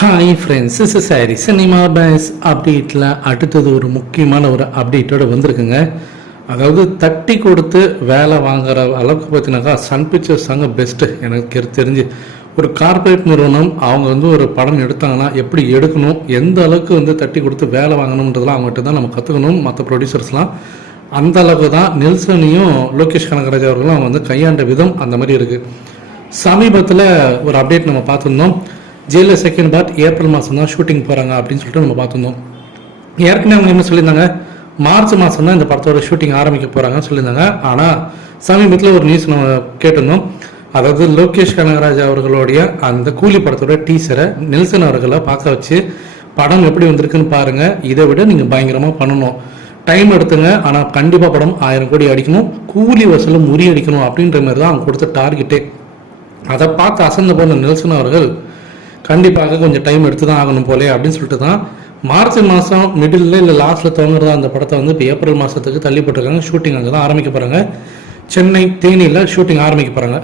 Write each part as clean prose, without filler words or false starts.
Hi friends, இஸ் சாரி cinema பேஸ் அப்டேட்டில் அடுத்தது ஒரு முக்கியமான ஒரு அப்டேட்டோடு வந்திருக்குங்க. அதாவது தட்டி கொடுத்து வேலை வாங்குற அளவுக்கு பார்த்தீங்கன்னாக்கா சன் பிக்சர்ஸ் தாங்க பெஸ்ட்டு. எனக்கு தெரிஞ்சு ஒரு கார்பரேட் நிறுவனம் அவங்க ஒரு படம் எடுத்தாங்கன்னா எப்படி எடுக்கணும், எந்த அளவுக்கு தட்டி கொடுத்து வேலை வாங்கணுன்றதெல்லாம் அவங்ககிட்ட தான் நம்ம கற்றுக்கணும். மற்ற ப்ரொடியூசர்ஸ்லாம் அந்த அளவுக்கு தான் நெல்சனையும் லோகேஷ் கனகராஜ் அவர்களும் கையாண்ட விதம் அந்த மாதிரி இருக்குது. சமீபத்தில் ஒரு அப்டேட் நம்ம பார்த்துருந்தோம். ஜெயிலில் செகண்ட் பார்ட் ஏப்ரல் மாதம் தான் ஷூட்டிங் போகிறாங்க அப்படின்னு சொல்லிட்டு நம்ம பார்த்துருந்தோம். ஏற்கனவே அவங்க என்ன சொல்லியிருந்தாங்க, மார்ச் மாதம் தான் இந்த படத்தோட ஷூட்டிங் ஆரம்பிக்க போகிறாங்கன்னு சொல்லியிருந்தாங்க. ஆனால் சமீபத்தில் ஒரு நியூஸ் நம்ம கேட்டிருந்தோம். அதாவது லோகேஷ் கனகராஜ் அவர்களுடைய அந்த கூலி படத்தோட டீசரை நெல்சன் அவர்களை பார்க்க வச்சு படம் எப்படி வந்திருக்குன்னு பாருங்கள், இதை விட நீங்கள் பயங்கரமாக பண்ணணும், டைம் எடுத்துங்க, ஆனால் கண்டிப்பாக படம் 1000 கோடி அடிக்கணும், கூலி வசூலை முறியடிக்கணும் அப்படின்ற மாதிரி தான் அவங்க கொடுத்த டார்கெட்டே. அதை பார்த்து அசந்த போன நெல்சன் அவர்கள் கண்டிப்பாக கொஞ்சம் டைம் எடுத்து தான் ஆகணும் போலே அப்படின்னு சொல்லிட்டு தான் மார்ச் மாதம் மிடில் இல்லை லாஸ்ட்டில் துவங்குறதா அந்த படத்தை இப்போ ஏப்ரல் மாதத்துக்கு தள்ளி போட்டிருக்காங்க. ஷூட்டிங் அங்கே தான் ஆரம்பிக்க போகிறாங்க. சென்னை தேனியில் ஷூட்டிங் ஆரம்பிக்க போகிறாங்க.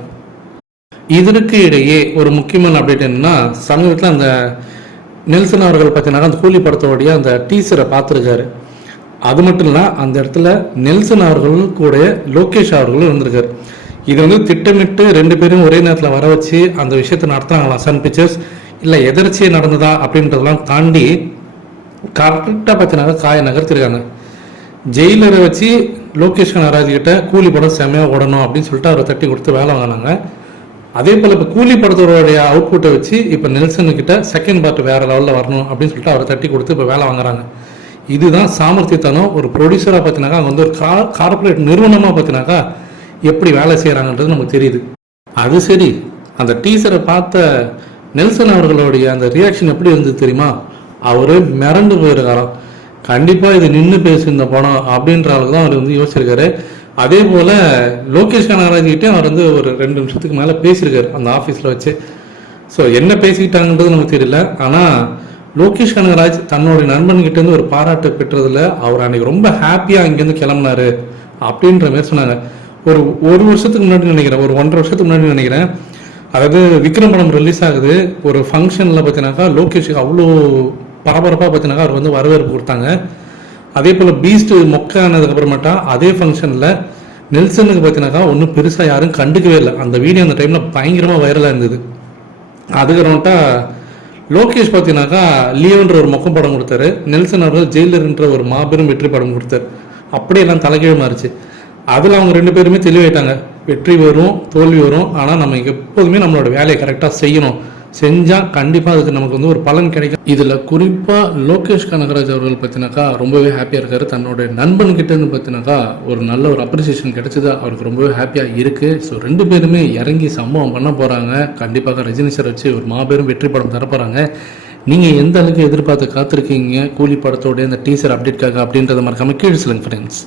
இதற்கு இடையே ஒரு முக்கியமான அப்டேட் என்னன்னா, சமீபத்தில் அந்த நெல்சன் அவர்கள் பார்த்தீங்கன்னா அந்த கூலி படத்தோடைய அந்த டீசரை பார்த்துருக்காரு. அது மட்டும் இல்லை, அந்த இடத்துல நெல்சன் அவர்களும் கூட லோகேஷ் அவர்களும் இருந்திருக்காரு. இது திட்டமிட்டு 2 பேரும் ஒரே நேரத்தில் வர வச்சு அந்த விஷயத்தை நடத்துகிறாங்களா சன் பிக்சர்ஸ், இல்லை எதிர்ச்சியே நடந்ததா அப்படின்றதெல்லாம் தாண்டி கரெக்டாக பார்த்தீங்கன்னா காய நகர்த்திருக்காங்க. ஜெயிலரை வச்சு லோகேஷ் கனகராஜ் கிட்ட கூலி படம் செம்மையாக ஓடணும் அப்படின்னு சொல்லிட்டு அவரை தட்டி கொடுத்து வேலை வாங்கினாங்க. அதே போல் இப்போ கூலி படத்தோடைய அவுட்புட்டை வச்சு இப்போ நெல்சனுக்கிட்ட செகண்ட் பார்ட் வேறு லெவலில் வரணும் அப்படின்னு சொல்லிட்டு அவரை தட்டி கொடுத்து இப்போ வேலை வாங்குறாங்க. இதுதான் சாமர்த்தியத்தனம். ஒரு ப்ரொடியூசராக பார்த்தீங்கன்னாக்கா அவங்க ஒரு கார்பரேட் நிறுவனமாக பார்த்தீங்கன்னாக்கா எப்படி வேலை செய்கிறாங்கன்றது நமக்கு தெரியுது. அது சரி, அந்த டீசரை பார்த்த நெல்சன் அவர்களுடைய அந்த ரியாக்ஷன் எப்படி இருந்தது தெரியுமா? அவரு மிரண்டு போயிருக்காராம். கண்டிப்பாக இது நின்று பேசு இந்த படம் அப்படின்ற அளவுக்கு தான் அவர் யோசிச்சிருக்காரு. அதே போல் லோகேஷ் கனகராஜ்கிட்டையும் அவர் ஒரு 2 நிமிஷத்துக்கு மேலே பேசியிருக்காரு அந்த ஆஃபீஸில் வச்சு. ஸோ என்ன பேசிக்கிட்டாங்கன்றது நமக்கு தெரியல. ஆனால் லோகேஷ் கனகராஜ் தன்னுடைய நண்பன்கிட்டேருந்து ஒரு பாராட்டு பெற்றதில் அவர் அன்றைக்கி ரொம்ப ஹாப்பியாக இங்கேருந்து கிளம்புனாரு அப்படின்ற மாதிரி சொன்னாங்க. ஒரு வருஷத்துக்கு முன்னாடி நினைக்கிறேன், ஒரு 1.5 வருஷத்துக்கு முன்னாடி நினைக்கிறேன். அதாவது விக்ரம் படம் ரிலீஸ் ஆகுது. ஒரு ஃபங்க்ஷனில் பார்த்தீங்கன்னாக்கா லோகேஷுக்கு அவ்வளோ பரபரப்பாக பார்த்தீங்கன்னாக்கா அவர் வரவேற்பு கொடுத்தாங்க. அதே போல் பீஸ்ட் மொக்க ஆனதுக்கப்புறமேட்டா அதே ஃபங்க்ஷனில் நெல்சனுக்கு பார்த்தீங்கன்னாக்கா ஒன்றும் பெருசாக யாரும் கண்டுக்கவே இல்லை. அந்த வீடியோ அந்த டைமில் பயங்கரமாக வைரலாக இருந்தது. அதுக்கப்புறமேட்டா லோகேஷ் பார்த்தீங்கன்னாக்கா லியோன்ற ஒரு மொக்க படம் கொடுத்தாரு. நெல்சன் அவர்கள் ஜெயிலர்ன்ற ஒரு மாபெரும் வெற்றி படம் கொடுத்தாரு. அப்படியே எல்லாம் தலைகீழ் மாறிச்சு. அதில் அவங்க 2 பேருமே தெளிவாயிட்டாங்க. வெற்றி வரும், தோல்வி வரும், ஆனால் நம்ம எப்போதுமே நம்மளோட வேலையை கரெக்டாக செய்யணும். செஞ்சால் கண்டிப்பாக அதுக்கு நமக்கு ஒரு பலன் கிடைக்கும். இதில் குறிப்பாக லோகேஷ் கனகராஜ் அவர்கள் பார்த்தினாக்கா ரொம்பவே ஹாப்பியாக இருக்காரு. தன்னோட நண்பன்கிட்டேருந்து பார்த்தினாக்கா ஒரு நல்ல ஒரு அப்ரிசியேஷன் கிடைச்சது அவருக்கு ரொம்பவே ஹாப்பியாக இருக்குது. ஸோ 2 பேருமே இறங்கி சம்பவம் பண்ண போகிறாங்க. கண்டிப்பாக ரஜினி சார் வச்சு ஒரு மாபெரும் வெற்றி படம் தரப்போகிறாங்க. நீங்கள் எந்த அளவுக்கு எதிர்பார்த்து காத்திருக்கீங்க கூலி படத்தோடைய இந்த டீசர் அப்டேட்காக அப்படின்றத மறக்காமல் கீழே சொல்லுங்கள் ஃப்ரெண்ட்ஸ்.